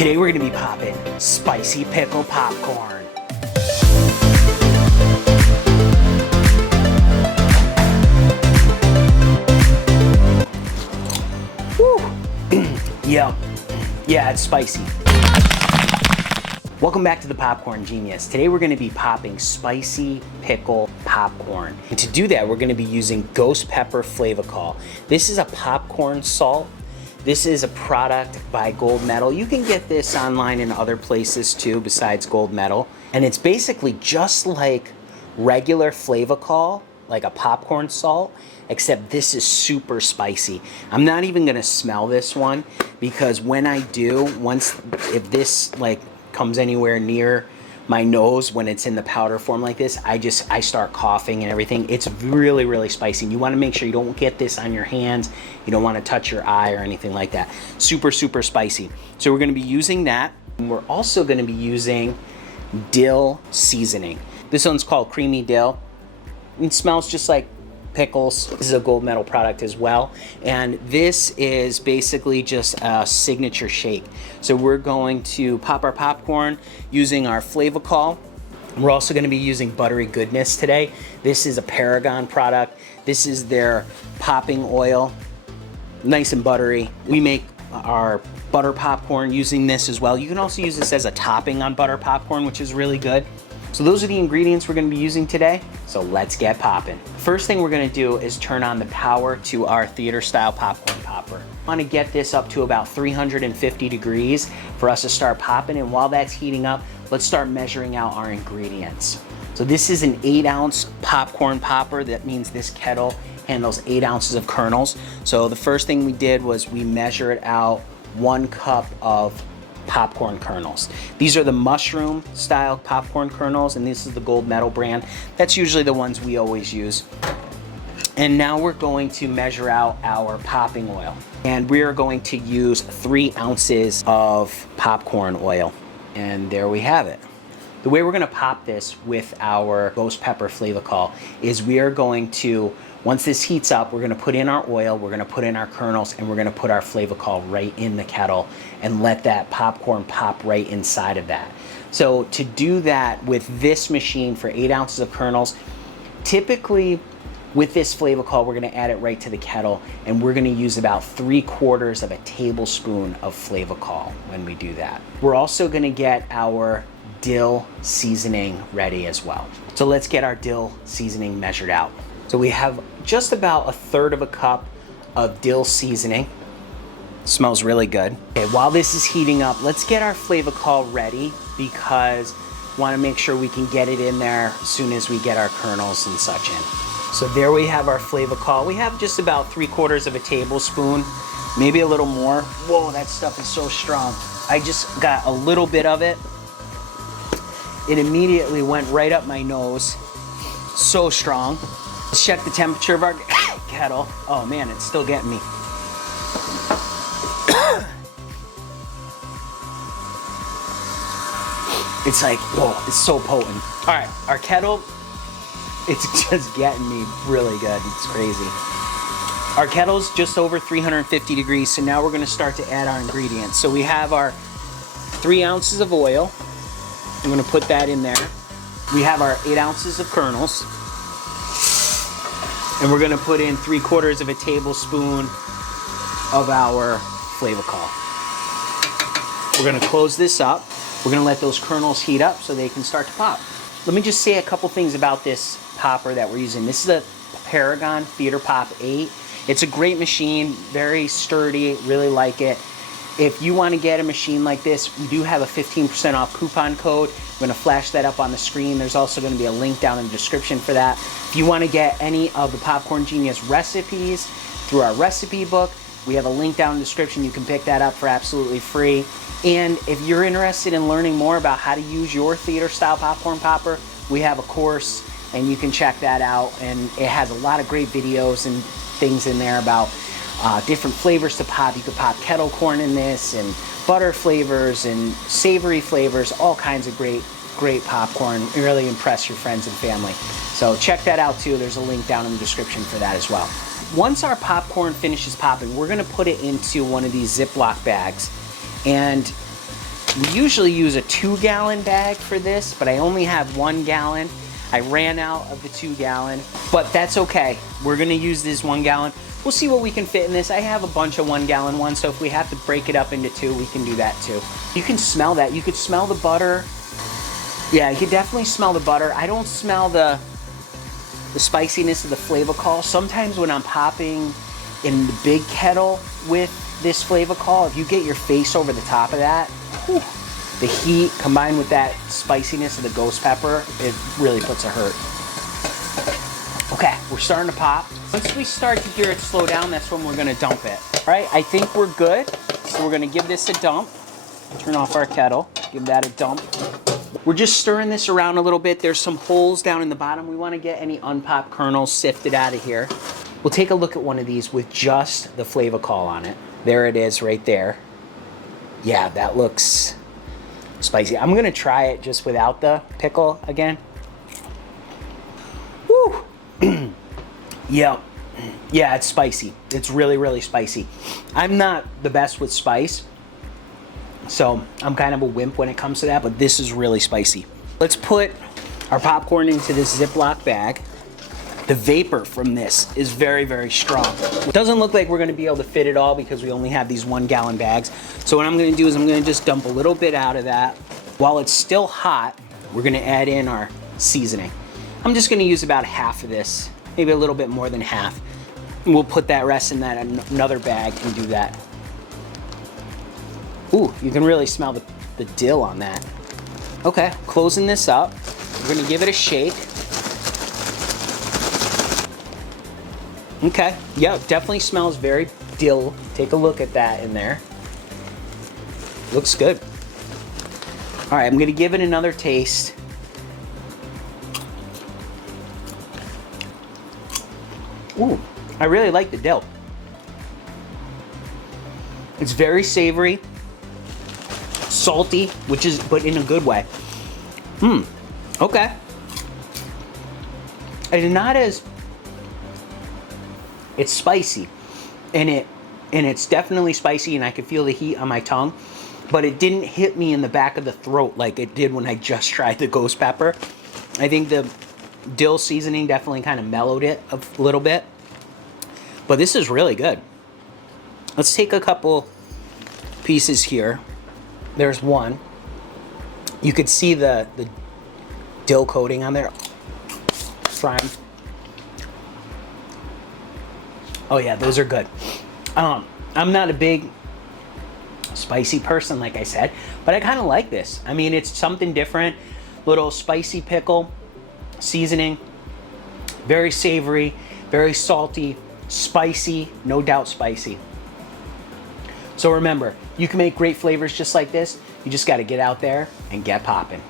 Today we're gonna be popping spicy pickle popcorn. Woo! Yeah, it's spicy. Welcome back to the Popcorn Genius. Today we're gonna be popping spicy pickle popcorn. And to do that, we're gonna be using ghost pepper Flavacol. This is a popcorn salt. This is a product by Gold Medal. You can get this online in other places too besides Gold Medal. And it's basically just like regular Flavacol, like a popcorn salt, except this is super spicy. I'm not even gonna smell this one because when I do, if this like comes anywhere near my nose when it's in the powder form like this, I start coughing and everything. It's really, really spicy. And you wanna make sure you don't get this on your hands. You don't wanna touch your eye or anything like that. Super, super spicy. So we're gonna be using that. And we're also gonna be using dill seasoning. This one's called creamy dill. It smells just like pickles. This is a Gold Medal product as well. And this is basically just a signature shake. So we're going to pop our popcorn using our Flavacol. We're also gonna be using Buttery Goodness today. This is a Paragon product. This is their popping oil, nice and buttery. We make our butter popcorn using this as well. You can also use this as a topping on butter popcorn, which is really good. So those are the ingredients we're gonna be using today. So let's get popping. First thing we're gonna do is turn on the power to our theater style popcorn popper. I wanna get this up to about 350 degrees for us to start popping. And while that's heating up, let's start measuring out our ingredients. So this is an 8-ounce popcorn popper. That means this kettle handles 8 ounces of kernels. So the first thing we did was we measured out 1 cup of popcorn kernels. These are the mushroom style popcorn kernels, and this is the Gold Medal brand. That's usually the ones we always use. And now we're going to measure out our popping oil. And we are going to use 3 ounces of popcorn oil. And there we have it. The way we're gonna pop this with our ghost pepper Flavacol is we are going to, once this heats up, we're gonna put in our oil, we're gonna put in our kernels, and we're gonna put our Flavacol right in the kettle and let that popcorn pop right inside of that. So to do that with this machine for 8 ounces of kernels, typically with this Flavacol, we're gonna add it right to the kettle, and we're gonna use about 3/4 of a tablespoon of Flavacol when we do that. We're also gonna get our dill seasoning ready as well. So let's get our dill seasoning measured out. So we have just about 1/3 of a cup of dill seasoning. Smells really good. Okay, while this is heating up, let's get our Flavacol ready because we want to make sure we can get it in there as soon as we get our kernels and such in. So there we have our Flavacol. We have just about 3/4 of a tablespoon, maybe a little more. Whoa, that stuff is so strong. I just got a little bit of it. It immediately went right up my nose. So strong. Let's check the temperature of our kettle. Oh man, it's still getting me. It's like, whoa, it's so potent. All right, our kettle, it's just getting me really good. It's crazy. Our kettle's just over 350 degrees, so now we're gonna start to add our ingredients. So we have our 3 ounces of oil. I'm gonna put that in there. We have our 8 ounces of kernels. And we're gonna put in 3/4 of a tablespoon of our Flavacol. We're gonna close this up. We're gonna let those kernels heat up so they can start to pop. Let me just say a couple things about this popper that we're using. This is a Paragon Theater Pop 8. It's a great machine, very sturdy, really like it. If you want to get a machine like this, we do have a 15% off coupon code. I'm going to flash that up on the screen. There's also going to be a link down in the description for that. If you want to get any of the Popcorn Genius recipes through our recipe book, we have a link down in the description. You can pick that up for absolutely free. And if you're interested in learning more about how to use your theater style popcorn popper, we have a course and you can check that out. And it has a lot of great videos and things in there about different flavors to pop. You could pop kettle corn in this, and butter flavors and savory flavors, all kinds of great popcorn. Really impress your friends and family. So check that out too. There's a link down in the description for that as well. Once our popcorn finishes popping, we're gonna put it into one of these Ziploc bags. And We usually use a 2-gallon bag for this, but I only have 1 gallon. I ran out of the 2-gallon, but that's okay. We're gonna use this 1 gallon. We'll see what we can fit in this. I have a bunch of 1-gallon ones, so if we have to break it up into 2, we can do that too. You can smell that. You could smell the butter. Yeah, you could definitely smell the butter. I don't smell the spiciness of the Flavacol. Sometimes when I'm popping in the big kettle with this Flavacol, if you get your face over the top of that, whew, the heat combined with that spiciness of the ghost pepper, it really puts a hurt. Okay, we're starting to pop. Once we start to hear it slow down, that's when we're gonna dump it. All right, I think we're good. So we're gonna give this a dump. Turn off our kettle, give that a dump. We're just stirring this around a little bit. There's some holes down in the bottom. We wanna get any unpopped kernels sifted out of here. We'll take a look at one of these with just the Flavacol on it. There it is right there. Yeah, that looks spicy. I'm gonna try it just without the pickle again. Woo! Yeah, it's spicy. It's really, really spicy. I'm not the best with spice, so I'm kind of a wimp when it comes to that, but this is really spicy. Let's put our popcorn into this Ziploc bag. The vapor from this is very, very strong. It doesn't look like we're gonna be able to fit it all because we only have these 1-gallon bags. So what I'm gonna do is I'm gonna just dump a little bit out of that. While it's still hot, we're gonna add in our seasoning. I'm just gonna use about half of this, maybe a little bit more than half. And we'll put that rest in that another bag and do that. Ooh, you can really smell the dill on that. Okay, closing this up. We're gonna give it a shake. Okay, yeah, definitely smells very dill. Take a look at that in there. Looks good. All right, I'm gonna give it another taste. Ooh, I really like the dill. It's very savory, salty, but in a good way. Okay. It's not as, it's spicy, and it's definitely spicy, and I can feel the heat on my tongue, but it didn't hit me in the back of the throat like it did when I just tried the ghost pepper. I think the dill seasoning definitely kind of mellowed it a little bit, but this is really good. Let's take a couple pieces here. There's one. You could see the dill coating on there. Fry 'em. Oh yeah, those are good. I'm not a big spicy person, like I said, but I kind of like this. I mean, it's something different. Little spicy pickle seasoning, very savory, very salty, spicy, no doubt spicy. So remember, you can make great flavors just like this. You just got to get out there and get popping.